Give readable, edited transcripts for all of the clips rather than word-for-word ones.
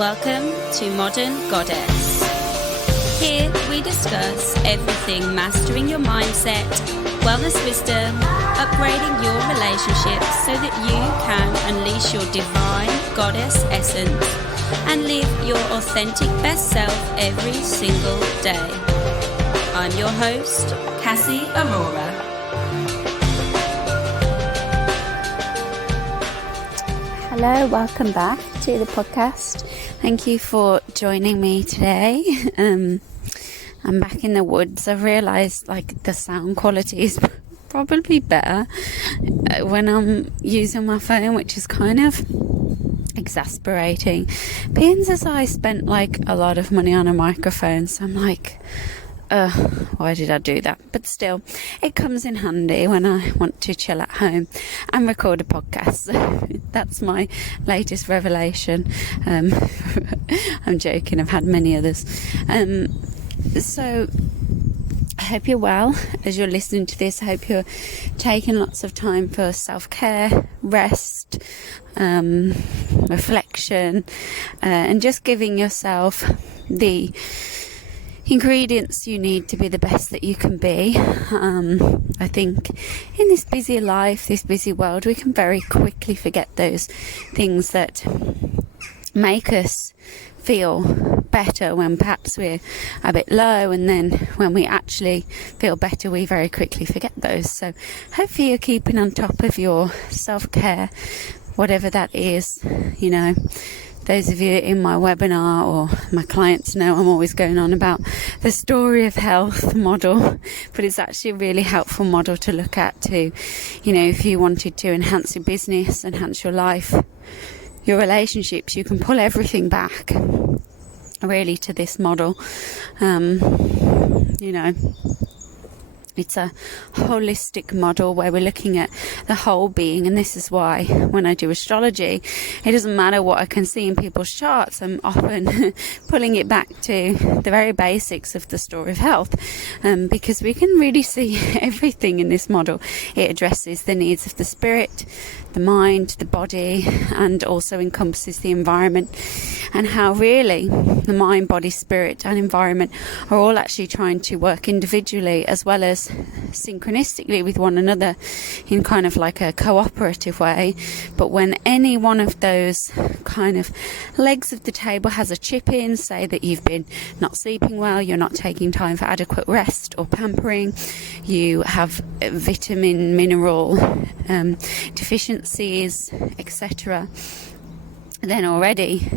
Welcome to Modern Goddess. Here we discuss everything mastering your mindset, wellness wisdom, upgrading your relationships so that you can unleash your divine goddess essence and live your authentic best self every single day. I'm your host, Cassie Aurora. Hello, welcome back to the podcast. Thank you for joining me today. I'm back in the woods. I've realised the sound quality is probably better when I'm using my phone, which is kind of exasperating. Being as I spent a lot of money on a microphone, so I'm why did I do that? But still, it comes in handy when I want to chill at home and record a podcast. So that's my latest revelation. I'm joking, I've had many others. So I hope you're well as you're listening to this. I hope you're taking lots of time for self-care, rest, reflection, and just giving yourself the ingredients you need to be the best that you can be. I think in this busy life, this busy world, we can very quickly forget those things that make us feel better when perhaps we're a bit low, and then when we actually feel better, we very quickly forget those. So hopefully you're keeping on top of your self-care, whatever that is. Those of you in my webinar or my clients know I'm always going on about the story of health model, but it's actually a really helpful model to look at too. If you wanted to enhance your business, enhance your life, your relationships, you can pull everything back really to this model. It's a holistic model where we're looking at the whole being, and this is why when I do astrology, it doesn't matter what I can see in people's charts. I'm often pulling it back to the very basics of the story of health, because we can really see everything in this model. It addresses the needs of the spirit, the mind, the body, and also encompasses the environment, and how really the mind, body, spirit and environment are all actually trying to work individually as well as synchronistically with one another in kind of like a cooperative way. But when any one of those kind of legs of the table has a chip in, say that you've been not sleeping well, you're not taking time for adequate rest or pampering, you have vitamin, mineral deficiencies, etc., then already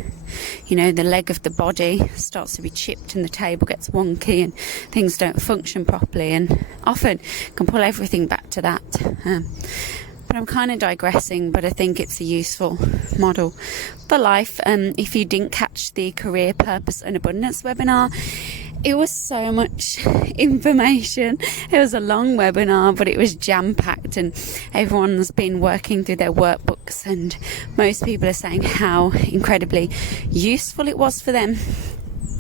the leg of the body starts to be chipped and the table gets wonky and things don't function properly, and often can pull everything back to that. But I'm kind of digressing, but I think it's a useful model for life. If you didn't catch the Career Purpose and Abundance webinar, it was so much information. It was a long webinar, but it was jam-packed, and everyone's been working through their workbooks, and most people are saying how incredibly useful it was for them.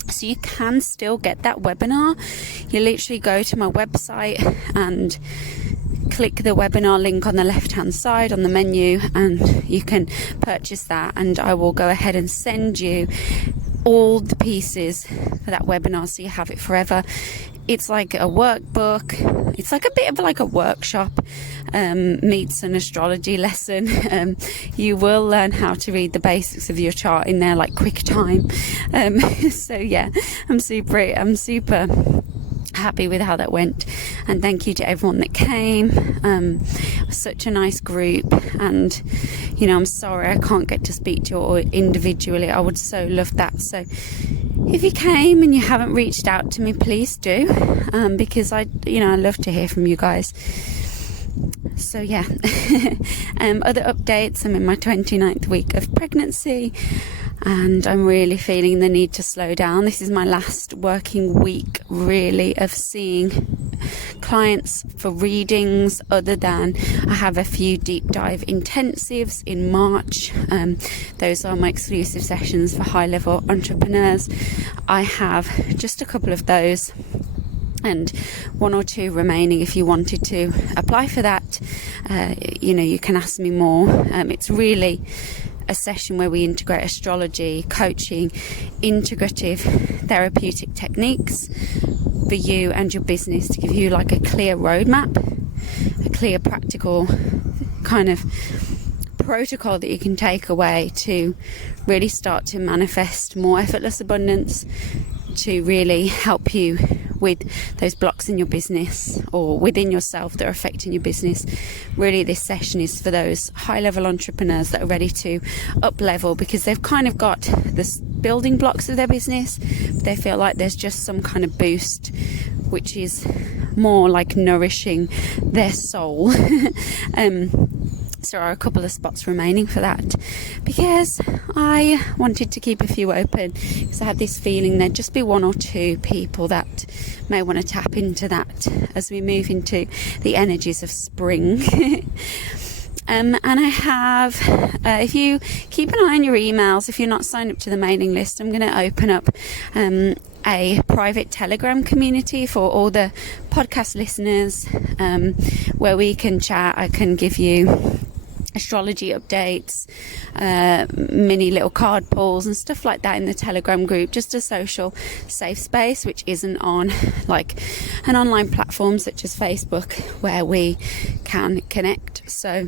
So you can still get that webinar. You literally go to my website and click the webinar link on the left hand side on the menu, and you can purchase that, and I will go ahead and send you all the pieces for that webinar so you have it forever. It's like a workbook. It's like a bit of a workshop meets an astrology lesson. You will learn how to read the basics of your chart in there quick time. So yeah, I'm super happy with how that went, and thank you to everyone that came. Such a nice group, and I'm sorry I can't get to speak to you all individually. I would so love that. So if you came and you haven't reached out to me, please do, because I love to hear from you guys. So yeah, other updates, I'm in my 29th week of pregnancy, and I'm really feeling the need to slow down. This is my last working week really of seeing clients for readings, other than I have a few deep dive intensives in March. Those are my exclusive sessions for high level entrepreneurs. I have just a couple of those and one or two remaining. If you wanted to apply for that, you can ask me more. It's really a session where we integrate astrology, coaching, integrative therapeutic techniques for you and your business to give you like a clear roadmap, a clear practical kind of protocol that you can take away to really start to manifest more effortless abundance, to really help you with those blocks in your business or within yourself that are affecting your business. Really, this session is for those high-level entrepreneurs that are ready to up-level because they've kind of got the building blocks of their business, but they feel like there's just some kind of boost which is more like nourishing their soul. So there are a couple of spots remaining for that because I wanted to keep a few open because I had this feeling there'd just be one or two people that may want to tap into that as we move into the energies of spring. And I have, if you keep an eye on your emails, if you're not signed up to the mailing list, I'm going to open up a private Telegram community for all the podcast listeners where we can chat. I can give you astrology updates, mini little card pulls and stuff like that in the Telegram group, just a social safe space which isn't on like an online platform such as Facebook where we can connect. So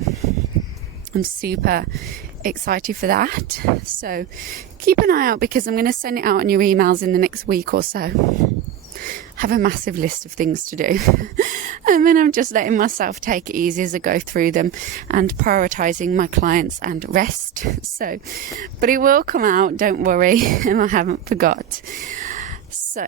I'm super excited for that, so keep an eye out because I'm going to send it out on your emails in the next week or so. Have a massive list of things to do and then I'm just letting myself take it easy as I go through them and prioritizing my clients and rest. So, but it will come out, don't worry, and I haven't forgot. So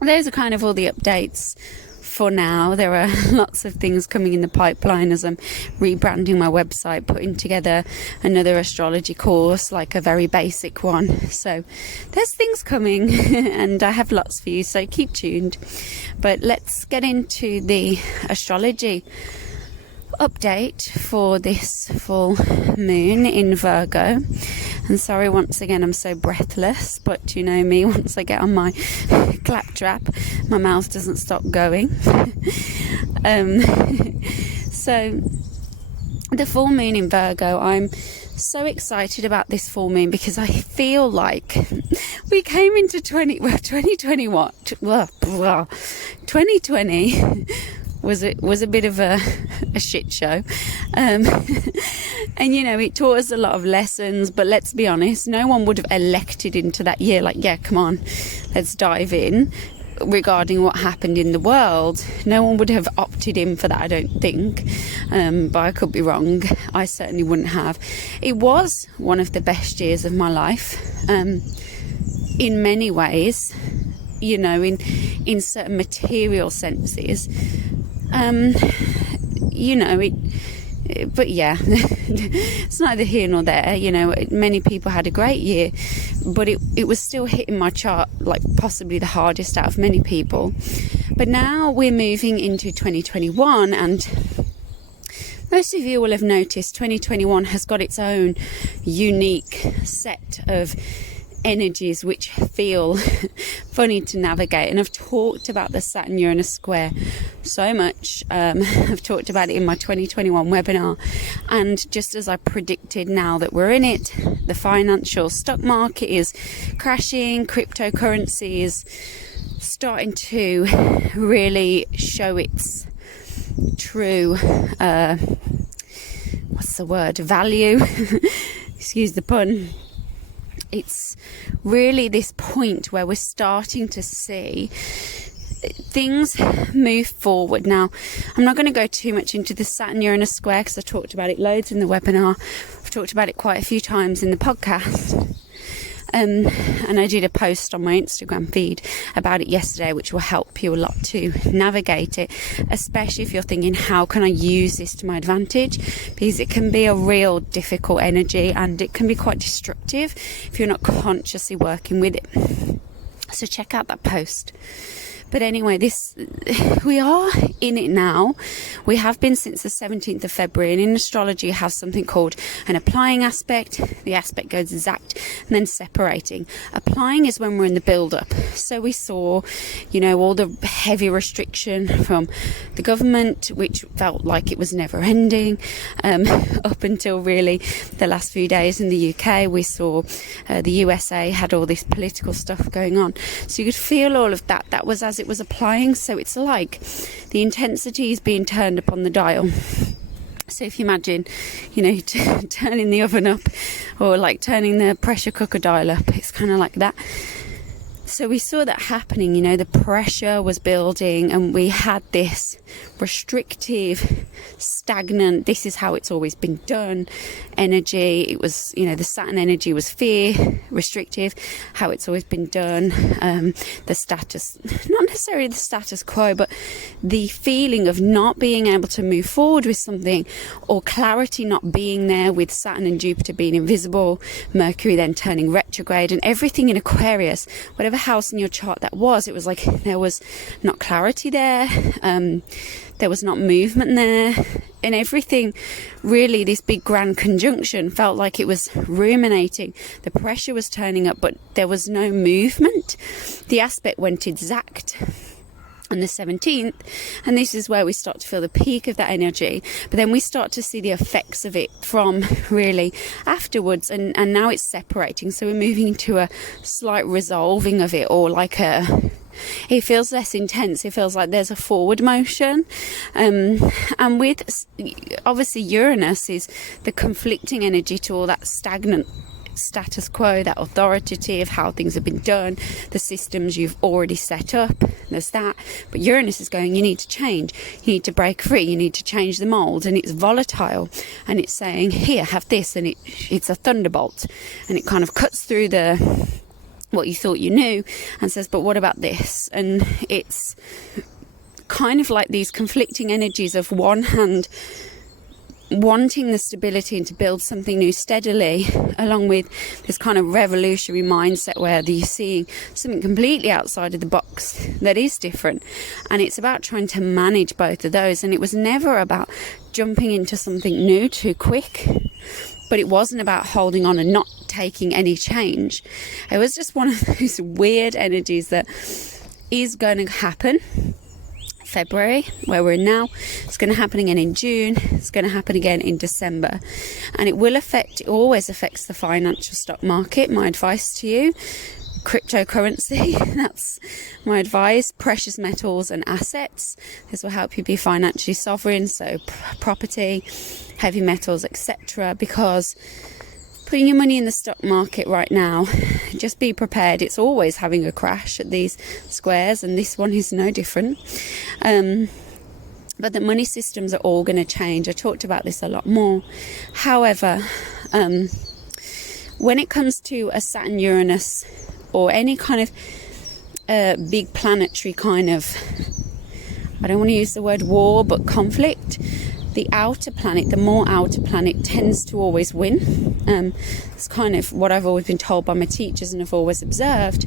those are kind of all the updates for now. There are lots of things coming in the pipeline as I'm rebranding my website, putting together another astrology course, like a very basic one. So there's things coming and I have lots for you, so keep tuned. But let's get into the astrology update for this full moon in Virgo. And sorry once again I'm so breathless, but you know me, once I get on my claptrap my mouth doesn't stop going. So the full moon in Virgo, I'm so excited about this full moon because I feel like we came into 2020 was a bit of a shit show, and you know, it taught us a lot of lessons, but let's be honest, no one would have elected into that year like, yeah, come on, let's dive in. Regarding what happened in the world, no one would have opted in for that, I don't think, but I could be wrong. I certainly wouldn't have. It was one of the best years of my life, in many ways, you know, in certain material senses, you know, but yeah, it's neither here nor there. You know, many people had a great year, but it was still hitting my chart like possibly the hardest out of many people. But now we're moving into 2021, and most of you will have noticed 2021 has got its own unique set of energies which feel funny to navigate. And I've talked about the Saturn-Uranus square so much. I've talked about it in my 2021 webinar, and just as I predicted, now that we're in it, the financial stock market is crashing, cryptocurrency is starting to really show its true value. Excuse the pun. It's really this point where we're starting to see things move forward. Now, I'm not going to go too much into the Saturn-Uranus square because I talked about it loads in the webinar. I've talked about it quite a few times in the podcast. And I did a post on my Instagram feed about it yesterday, which will help you a lot to navigate it, especially if you're thinking, how can I use this to my advantage? Because it can be a real difficult energy and it can be quite destructive if you're not consciously working with it. So check out that post. But anyway, we are in it now. We have been since the 17th of February, and in astrology you have something called an applying aspect. The aspect goes exact and then separating. Applying is when we're in the build-up. So we saw, all the heavy restriction from the government, which felt like it was never ending, up until really the last few days in the UK. We saw the USA had all this political stuff going on. So you could feel all of that. That was as it was applying. So it's like the intensity is being turned up on the dial. So if you imagine, turning the oven up, or like turning the pressure cooker dial up, it's kind of like that. So we saw that happening, the pressure was building, and we had this restrictive, stagnant, this is how it's always been done energy. It was, the Saturn energy was fear, restrictive, how it's always been done. The status, not necessarily the status quo, but the feeling of not being able to move forward with something, or clarity not being there, with Saturn and Jupiter being invisible, Mercury then turning retrograde, and everything in Aquarius, whatever house in your chart that was, it was like there was not clarity there, there was not movement there, and everything, really, this big grand conjunction felt like it was ruminating. The pressure was turning up, but there was no movement. The aspect went exact on the 17th, and this is where we start to feel the peak of that energy, but then we start to see the effects of it from really afterwards, and now it's separating. So we're moving into a slight resolving of it, or like it feels less intense. It feels like there's a forward motion, and with obviously Uranus is the conflicting energy to all that stagnant status quo, that authoritative, how things have been done, the systems you've already set up. There's that. But Uranus is going, you need to change, you need to break free, you need to change the mold, and it's volatile, and it's saying, here, have this, and it's a thunderbolt, and it kind of cuts through what you thought you knew and says, but what about this? And it's kind of like these conflicting energies of one hand wanting the stability and to build something new steadily, along with this kind of revolutionary mindset where you're seeing something completely outside of the box that is different, and it's about trying to manage both of those. And it was never about jumping into something new too quick, but it wasn't about holding on and not taking any change. It was just one of those weird energies that is going to happen. February, where we're in now, it's going to happen again in June, it's going to happen again in December, and it always affects the financial stock market. My advice to you, cryptocurrency, that's my advice, precious metals and assets. This will help you be financially sovereign, so property, heavy metals, etc. Because putting your money in the stock market right now, just be prepared. It's always having a crash at these squares, and this one is no different. But the money systems are all going to change. I talked about this a lot more. However, when it comes to a Saturn-Uranus or any kind of big planetary kind of, I don't want to use the word war, but conflict, the outer planet, the more outer planet tends to always win. It's kind of what I've always been told by my teachers and have always observed.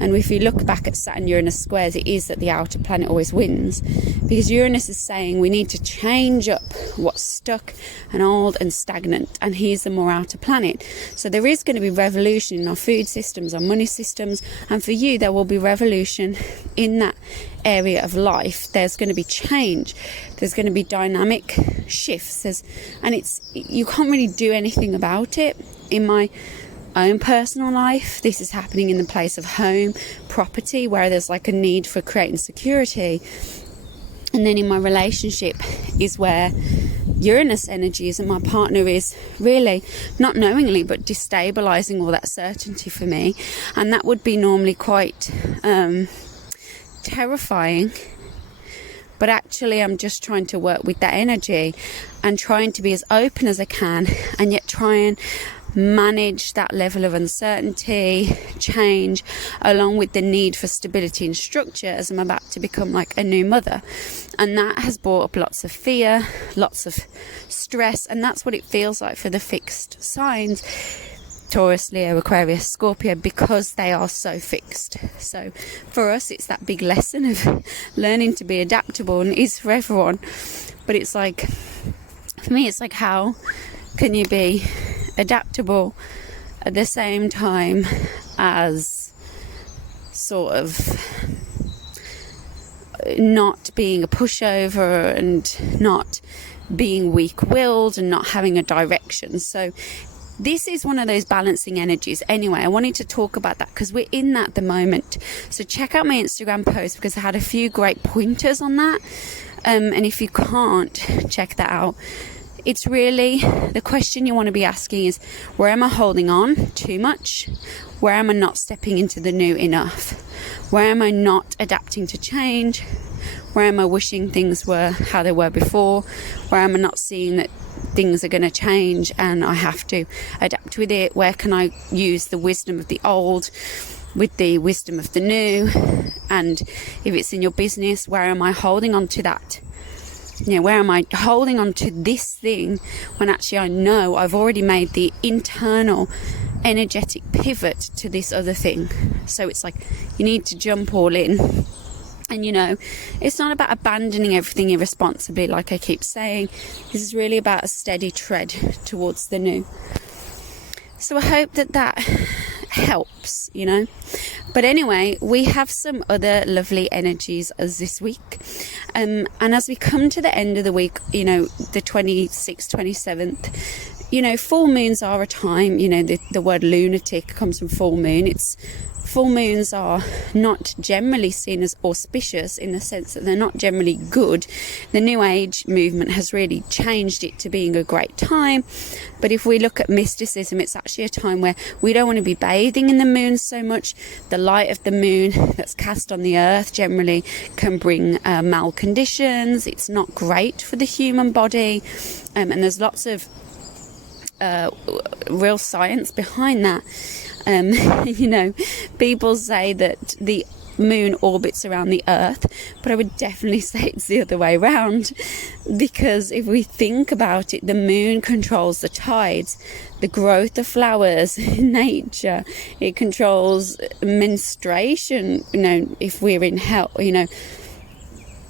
And if you look back at Saturn-Uranus squares, it is that the outer planet always wins, because Uranus is saying we need to change up what's stuck and old and stagnant, and he's the more outer planet. So there is going to be revolution in our food systems, our money systems, and for you there will be revolution in that area of life. There's going to be change, there's going to be dynamic shifts, and you can't really do anything about it. In my own personal life, this is happening in the place of home, property, where there's like a need for creating security. And then in my relationship is where Uranus energy is, and my partner is really, not knowingly, but destabilizing all that certainty for me. And that would be normally quite terrifying, but actually I'm just trying to work with that energy and trying to be as open as I can, and yet try and manage that level of uncertainty, change, along with the need for stability and structure as I'm about to become like a new mother. And that has brought up lots of fear, lots of stress, and that's what it feels like for the fixed signs. Taurus, Leo, Aquarius, Scorpio, because they are so fixed. So for us, it's that big lesson of learning to be adaptable, and it is for everyone. But it's like, for me, it's like, how can you be adaptable at the same time as sort of not being a pushover and not being weak-willed and not having a direction? So this is one of those balancing energies. Anyway, I wanted to talk about that because we're in that at the moment. So check out my Instagram post because I had a few great pointers on that. And if you can't, check that out. It's really, the question you want to be asking is, where am I holding on too much? Where am I not stepping into the new enough? Where am I not adapting to change? Where am I wishing things were how they were before? Where am I not seeing that things are going to change and I have to adapt with it? Where can I use the wisdom of the old with the wisdom of the new? And if it's in your business, where am I holding on to that? You know, where am I holding on to this thing when actually I know I've already made the internal energetic pivot to this other thing? So it's like you need to jump all in. And you know, it's not about abandoning everything irresponsibly, like I keep saying. This is really about a steady tread towards the new. So I hope that helps, you know. But anyway, we have some other lovely energies as this week. And as we come to the end of the week, you know, the 26th, 27th, you know, full moons are a time, you know, the word lunatic comes from full moon. Full moons are not generally seen as auspicious in the sense that they're not generally good. The New Age movement has really changed it to being a great time. But if we look at mysticism, it's actually a time where we don't want to be bathing in the moon so much. The light of the moon that's cast on the earth generally can bring malconditions. It's not great for the human body. And there's lots of real science behind that. You know, people say that the moon orbits around the earth, but I would definitely say it's the other way around, because if we think about it, the moon controls the tides, the growth of flowers in nature. It controls menstruation, you know, if we're in health, you know,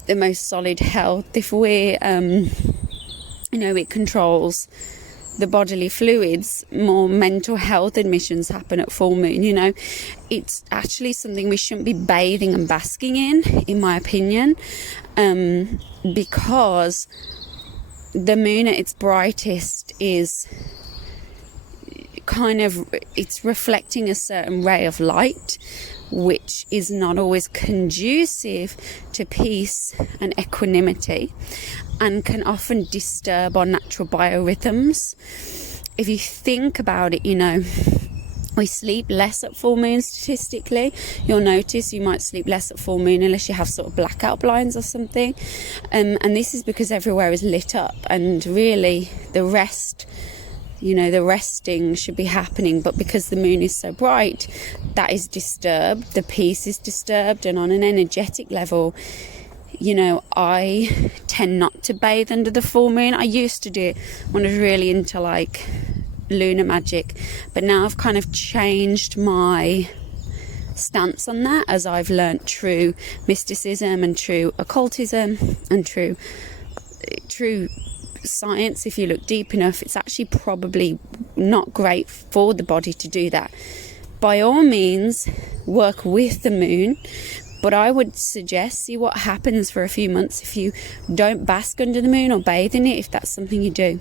the most solid health. If we're you know, it controls the bodily fluids. More mental health admissions happen at full moon. You know, it's actually something we shouldn't be bathing and basking in my opinion, because the moon at its brightest is kind of, it's reflecting a certain ray of light, which is not always conducive to peace and equanimity, and can often disturb our natural biorhythms. If you think about it, you know, we sleep less at full moon statistically. You'll notice you might sleep less at full moon unless you have sort of blackout blinds or something. And this is because everywhere is lit up, and really the rest, you know, the resting should be happening, but because the moon is so bright, that is disturbed, the peace is disturbed. And on an energetic level, you know, I tend not to bathe under the full moon. I used to do it when I was really into like lunar magic, but now I've kind of changed my stance on that as I've learnt true mysticism and true occultism and true science. If you look deep enough, it's actually probably not great for the body to do that. By all means, work with the moon, but I would suggest see what happens for a few months if you don't bask under the moon or bathe in it, if that's something you do.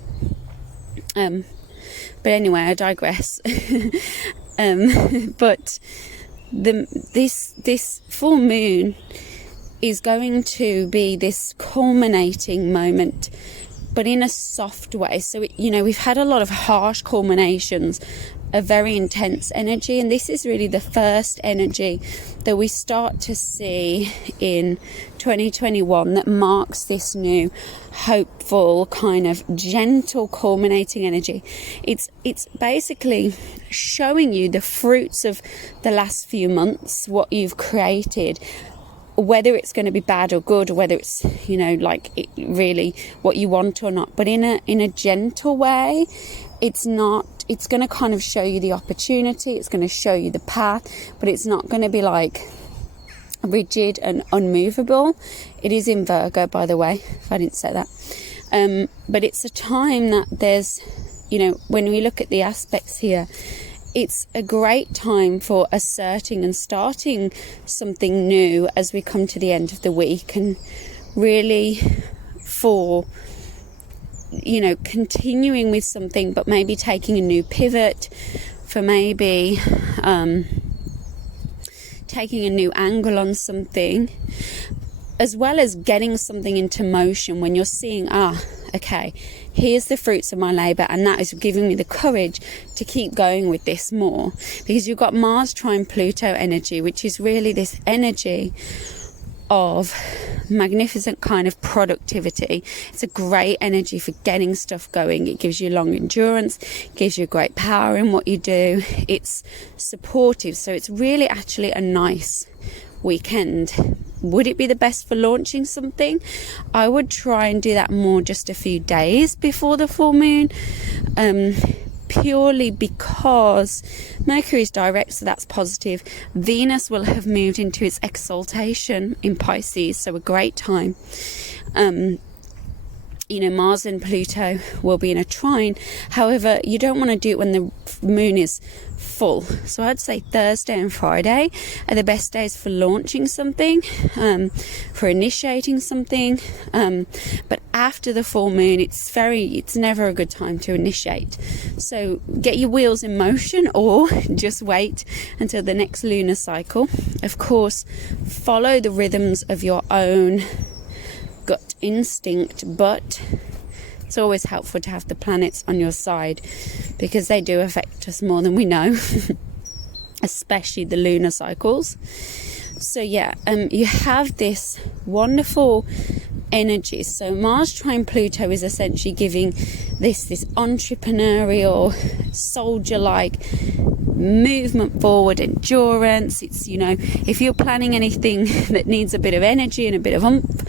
But anyway, I digress. But this full moon is going to be this culminating moment, but in a soft way. So, you know, we've had a lot of harsh culminations, a very intense energy, and this is really the first energy that we start to see in 2021 that marks this new hopeful kind of gentle culminating energy. It's basically showing you the fruits of the last few months, what you've created, whether it's going to be bad or good, or whether it's, you know, like it really what you want or not, but in a gentle way, it's going to kind of show you the opportunity, it's going to show you the path, but it's not going to be like rigid and unmovable. It is in Virgo, by the way, if I didn't say that. But it's a time that there's, when we look at the aspects here, it's a great time for asserting and starting something new as we come to the end of the week, and really for, continuing with something, but maybe taking a new pivot, for maybe taking a new angle on something, as well as getting something into motion when you're seeing, okay, here's the fruits of my labour, and that is giving me the courage to keep going with this more, because you've got Mars trine Pluto energy, which is really this energy of magnificent kind of productivity. It's a great energy for getting stuff going. It gives you long endurance, gives you great power in what you do. It's supportive, so it's really actually a nice weekend. Would it be the best for launching something? I would try and do that more just a few days before the full moon, purely because Mercury is direct, so that's positive. Venus will have moved into its exaltation in Pisces, so a great time. Mars and Pluto will be in a trine. However, you don't want to do it when the moon is full. So I'd say Thursday and Friday are the best days for launching something, for initiating something. But after the full moon, it's never a good time to initiate. So get your wheels in motion, or just wait until the next lunar cycle. Of course, follow the rhythms of your own gut instinct, but it's always helpful to have the planets on your side, because they do affect us more than we know, especially the lunar cycles. So you have this wonderful energy. So Mars trine Pluto is essentially giving this entrepreneurial, soldier-like movement forward, endurance. It's, if you're planning anything that needs a bit of energy and a bit of oomph,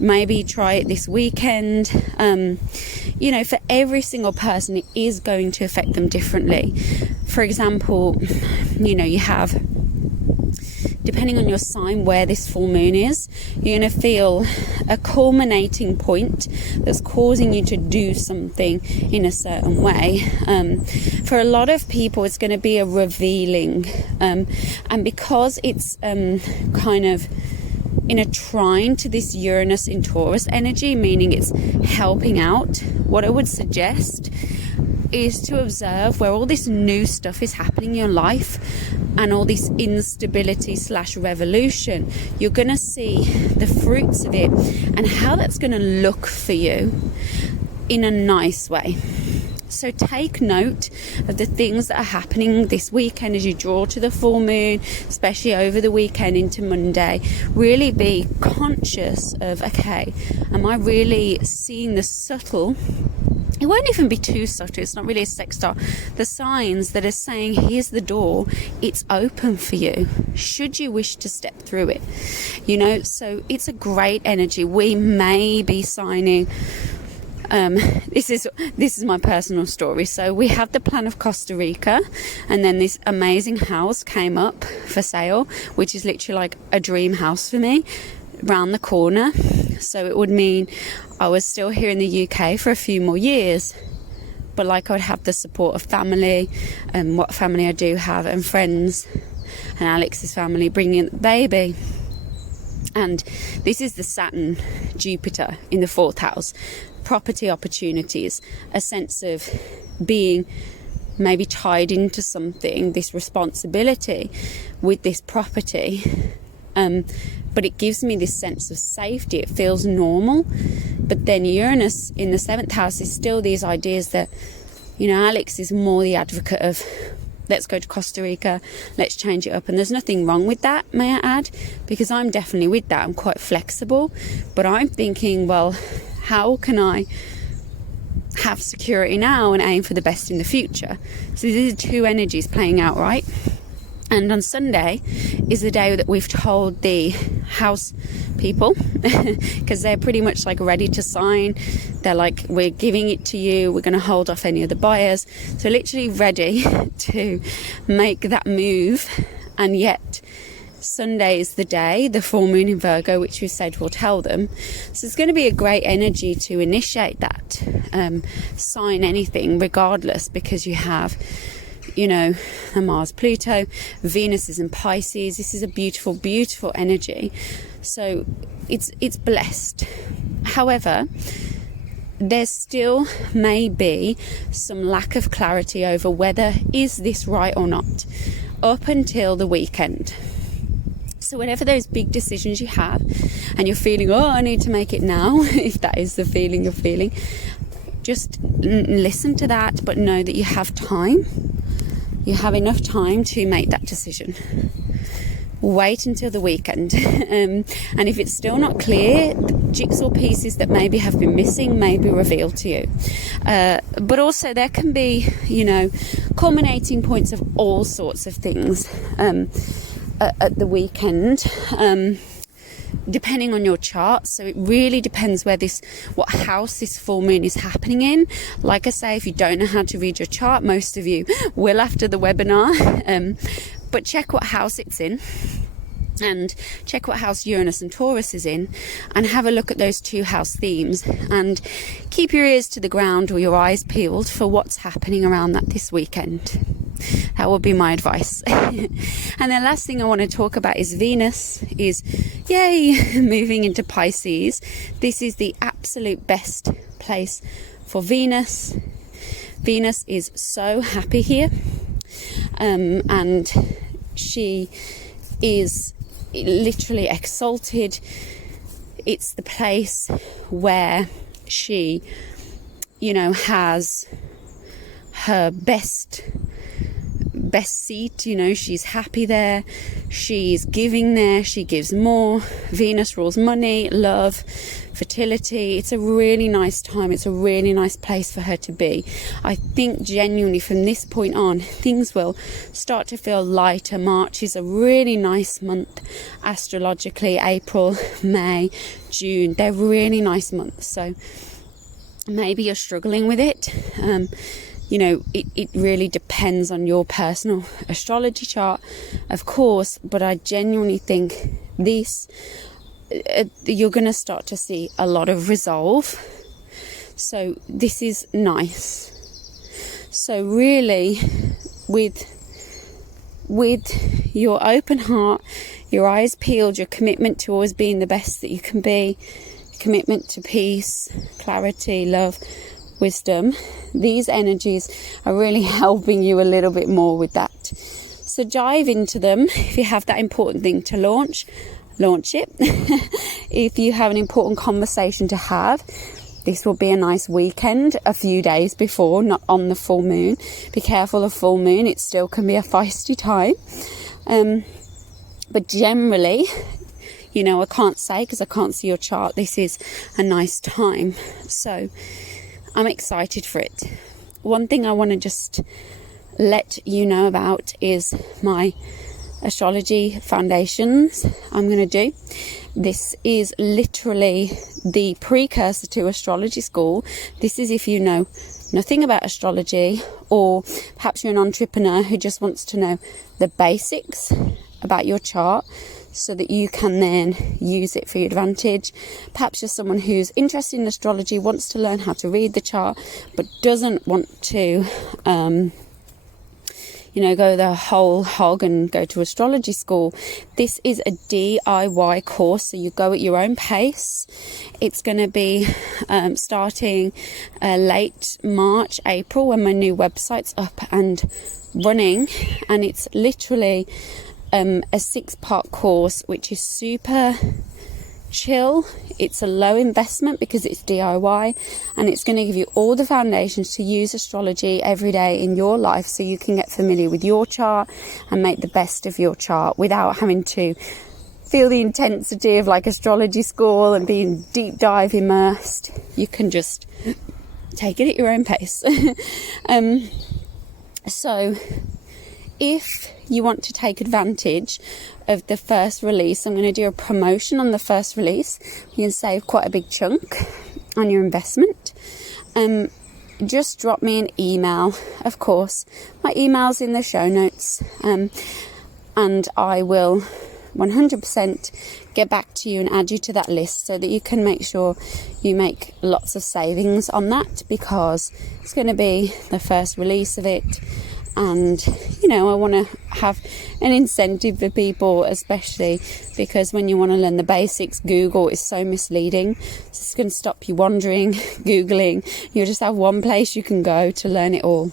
maybe try it this weekend. For every single person, it is going to affect them differently. For example, you have, depending on your sign, where this full moon is, you're going to feel a culminating point that's causing you to do something in a certain way. For a lot of people, it's going to be a revealing. And because it's kind of in a trine to this Uranus in Taurus energy, meaning it's helping out, what I would suggest is to observe where all this new stuff is happening in your life, and all this instability / revolution. You're going to see the fruits of it and how that's going to look for you in a nice way. So take note of the things that are happening this weekend as you draw to the full moon, especially over the weekend into Monday. Really be conscious of, okay, am I really seeing the subtle? It won't even be too subtle, it's not really a sextile. The signs that are saying, here's the door, it's open for you, should you wish to step through it. So it's a great energy. We may be signing, this is my personal story. So we have the plan of Costa Rica, and then this amazing house came up for sale, which is literally like a dream house for me, round the corner. So it would mean I was still here in the UK for a few more years, but I would have the support of family, and what family I do have, and friends, and Alex's family bringing the baby. And this is the Saturn Jupiter in the 4th house. Property opportunities, a sense of being maybe tied into something, this responsibility with this property, but it gives me this sense of safety. It feels normal. But then Uranus in the 7th house is still these ideas that, Alex is more the advocate of, let's go to Costa Rica, let's change it up. And there's nothing wrong with that, may I add, because I'm definitely with that. I'm quite flexible, but I'm thinking, well, how can I have security now and aim for the best in the future? So these are two energies playing out, right? And on Sunday is the day that we've told the house people, because they're pretty much like ready to sign. They're like, we're giving it to you, we're going to hold off any of the buyers. So literally ready to make that move. And yet Sunday is the day, the full moon in Virgo, which we said we'll tell them. So it's going to be a great energy to initiate that, sign anything regardless, because you have, you know, a Mars Pluto, Venus is in Pisces. This is a beautiful, beautiful energy. So it's blessed. However, there still may be some lack of clarity over whether is this right or not up until the weekend. So whenever those big decisions you have and you're feeling, oh, I need to make it now, if that is the feeling you're feeling, just listen to that, but know that you have time. You have enough time to make that decision. Wait until the weekend. And if it's still not clear, the jigsaw pieces that maybe have been missing may be revealed to you. But also there can be, you know, culminating points of all sorts of things at the weekend, depending on your chart. So it really depends what house this full moon is happening in. Like I say, if you don't know how to read your chart, most of you will after the webinar, but check what house it's in, and check what house Uranus and Taurus is in, and have a look at those two house themes, and keep your ears to the ground or your eyes peeled for what's happening around that this weekend. That would be my advice. And the last thing I want to talk about is Venus is, yay, moving into Pisces. This is the absolute best place for Venus. Venus is so happy here, and she is literally exalted. It's the place where she, you know, has her best seat. You know, she's happy there, she's giving there, she gives more. Venus rules money, love, fertility. It's a really nice time. It's a really nice place for her to be. I think genuinely from this point on things will start to feel lighter. March is a really nice month astrologically. April, May, June, they're really nice months. So maybe you're struggling with it. You know, it really depends on your personal astrology chart, of course, but I genuinely think you're going to start to see a lot of resolve. So this is nice. So really, with your open heart, your eyes peeled, your commitment to always being the best that you can be, commitment to peace, clarity, love, wisdom, these energies are really helping you a little bit more with that. So dive into them. If you have that important thing to launch it. If you have an important conversation to have, this will be a nice weekend a few days before, not on the full moon. Be careful of full moon, it still can be a feisty time. But generally, you know, I can't say because I can't see your chart, this is a nice time. So I'm excited for it. One thing I want to just let you know about is my astrology foundations I'm going to do. This is literally the precursor to astrology school. This is if you know nothing about astrology, or perhaps you're an entrepreneur who just wants to know the basics about your chart, so that you can then use it for your advantage. Perhaps you're someone who's interested in astrology, wants to learn how to read the chart, but doesn't want to, go the whole hog and go to astrology school. This is a DIY course, so you go at your own pace. It's going to be starting late March, April, when my new website's up and running, and it's literally a 6-part course, which is super chill. It's a low investment because it's DIY, and it's going to give you all the foundations to use astrology every day in your life, so you can get familiar with your chart and make the best of your chart without having to feel the intensity of like astrology school and being deep dive immersed. You can just take it at your own pace. So if you want to take advantage of the first release, I'm going to do a promotion on the first release. You can save quite a big chunk on your investment. Just drop me an email. Of course, my email's in the show notes, and I will 100% get back to you and add you to that list so that you can make sure you make lots of savings on that, because it's going to be the first release of it. And, I want to have an incentive for people, especially because when you want to learn the basics, Google is so misleading. It's going to stop you wandering, Googling. You'll just have one place you can go to learn it all.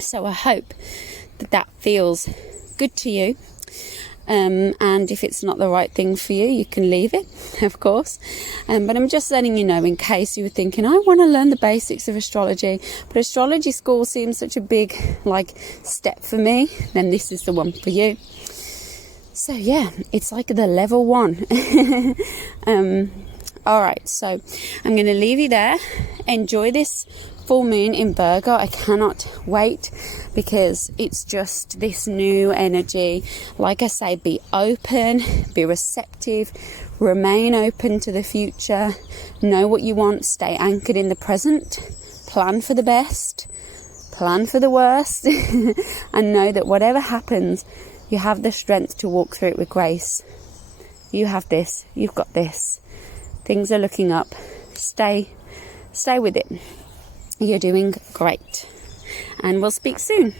So I hope that feels good to you. And if it's not the right thing for you, you can leave it, of course. But I'm just letting you know, in case you were thinking, I want to learn the basics of astrology, but astrology school seems such a big step for me, then this is the one for you. So yeah, it's like the level 1. All right, so I'm going to leave you there. Enjoy this full moon in Virgo. I cannot wait, because it's just this new energy. Like I say, be open, be receptive, remain open to the future, know what you want, stay anchored in the present, plan for the best, plan for the worst, and know that whatever happens, you have the strength to walk through it with grace. You have this, you've got this. Things are looking up. Stay with it. You're doing great. And we'll speak soon.